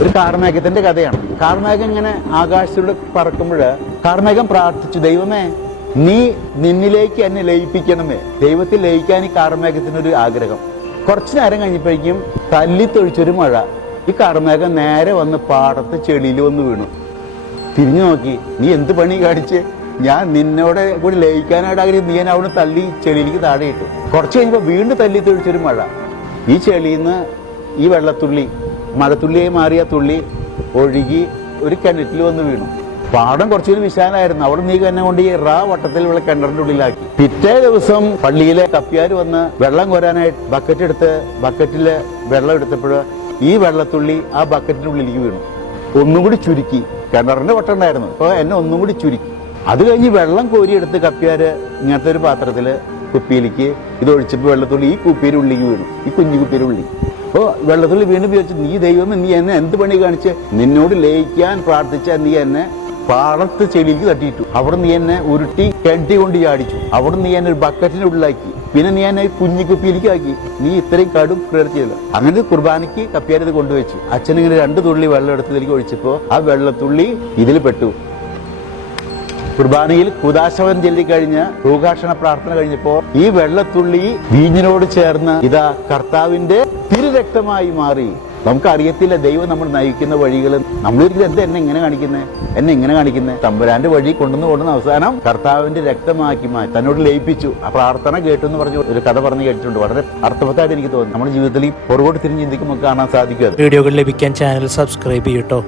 ഒരു കാർമേഘത്തിന്റെ കഥയാണ്. കാർമേഘം ഇങ്ങനെ ആകാശത്തിലൂടെ പറക്കുമ്പോൾ കാർമേഘം പ്രാർത്ഥിച്ചു, ദൈവമേ നീ നിന്നിലേക്ക് എന്നെ ലയിപ്പിക്കണമേ. ദൈവത്തിൽ ലയിക്കാൻ ഈ കാർമേഘത്തിനൊരു ആഗ്രഹം. കുറച്ചു നേരം കഴിഞ്ഞപ്പോഴേക്കും തല്ലിത്തൊഴിച്ചൊരു മഴ. ഈ കാർമേഘം നേരെ വന്ന് പാടത്ത് ചെളിയിൽ വന്ന് വീണു. തിരിഞ്ഞു നോക്കി, നീ എന്ത് പണി കാണിച്ച്? ഞാൻ നിന്നോടെ കൂടി ലയിക്കാനായിട്ട് ആഗ്രഹിച്ചു, നീ എന്നെ അവിടെ തള്ളി ചെളിയിലേക്ക് താഴെ ഇട്ടു. കുറച്ച് കഴിഞ്ഞപ്പോൾ വീണ്ടും തല്ലിത്തൊഴിച്ചൊരു മഴ. ഈ ചെളിയിൽ നിന്ന് ഈ വെള്ളത്തുള്ളി, മഴത്തുള്ളിയായി മാറിയ തുള്ളി ഒഴുകി ഒരു കിണറ്റിൽ വന്ന് വീണു. പാടം കുറച്ചുകൂടി വിശാലമായിരുന്നു. അവിടെ നീ എന്നെ കൊണ്ട് ഈ വട്ടത്തിൽ കിണറിന്റെ ഉള്ളിലാക്കി. പിറ്റേ ദിവസം പള്ളിയിലെ കപ്പ്യാർ വന്ന് വെള്ളം കോരാനായിട്ട് ബക്കറ്റ് എടുത്ത് ബക്കറ്റില് വെള്ളം എടുത്തപ്പോൾ ഈ വെള്ളത്തുള്ളി ആ ബക്കറ്റിന്റെ ഉള്ളിലേക്ക് വീണു. ഒന്നും കൂടി ചുരുക്കി. കിണറിന്റെ വട്ടം ഉണ്ടായിരുന്നു, അപ്പൊ എന്നെ ഒന്നും കൂടി ചുരുക്കി. അത് കഴിഞ്ഞ് വെള്ളം കോരിയെടുത്ത് കപ്പ്യാര് ഇങ്ങനത്തെ ഒരു പാത്രത്തില് കുപ്പിയിലേക്ക് ഇത് ഒഴിച്ചപ്പോൾ വെള്ളത്തുള്ളി ഈ കുപ്പിയുടെ ഉള്ളിലേക്ക് വീണു, ഈ കുഞ്ഞു കുപ്പിയുടെ ഉള്ളിൽ. അപ്പോൾ വെള്ളത്തുള്ളി വീണ്ടും വിചാരിച്ചു, നീ ദൈവമേ നീ എന്നെ എന്ത് പണി കാണിച്ച്? നിന്നോട് ലയിക്കാൻ പ്രാർത്ഥിച്ച നീ എന്നെ പാടത്ത് ചെളിയിലേക്ക് തട്ടിയിട്ടു. അവിടെ നീ എന്നെ ഉരുട്ടി കെട്ടി കൊണ്ട് ചാടിച്ചു. അവിടെ നീ എന്നെ ഒരു ബക്കറ്റിന്റെ ഉള്ളിലാക്കി. പിന്നെ നീ എന്നെ കുഞ്ഞു കുപ്പിയിലേക്ക് ആക്കി. നീ ഇത്രയും കടും പ്രവർത്തിയില്ല. അങ്ങനെ കുർബാനയ്ക്ക് കപ്പ്യാരത് കൊണ്ടുവച്ചു. അച്ഛനിങ്ങനെ 2 തുള്ളി വെള്ളം എടുത്തതിലേക്ക് ഒഴിച്ചപ്പോ ആ വെള്ളത്തുള്ളി ഇതിൽ പെട്ടു. കുർബാനയിൽ കുദാശവൻ ചൊല്ലിക്കഴിഞ്ഞ് ഭൂഘാഷണ പ്രാർത്ഥന കഴിഞ്ഞപ്പോ ഈ വെള്ളത്തുള്ളി വീഞ്ഞിനോട് ചേർന്ന് ഇതാ കർത്താവിന്റെ തിരുരക്തമായി മാറി. നമുക്കറിയത്തില്ല ദൈവം നമ്മൾ നയിക്കുന്ന വഴികൾ. നമ്മളൊരിക്കലും എന്നെ ഇങ്ങനെ കാണിക്കുന്നത് തമ്പുരാന്റെ വഴി കൊണ്ടുവന്ന് അവസാനം കർത്താവിന്റെ രക്തമാക്കി മാറ്റി തന്നോട് ലയിപ്പിച്ചു. ആ പ്രാർത്ഥന കേട്ടു എന്ന് പറഞ്ഞ ഒരു കഥ പറഞ്ഞു കേട്ടിട്ടുണ്ട്. വളരെ അർത്ഥവത്തായിട്ട് എനിക്ക് തോന്നുന്നു. നമ്മുടെ ജീവിതത്തിൽ പുറകോട്ട് തിരിഞ്ഞ് ചിന്തിക്കുമ്പോൾ കാണാൻ സാധിക്കും. വീഡിയോകൾ ലഭിക്കാൻ ചാനൽ സബ്സ്ക്രൈബ് ചെയ്യട്ടോ.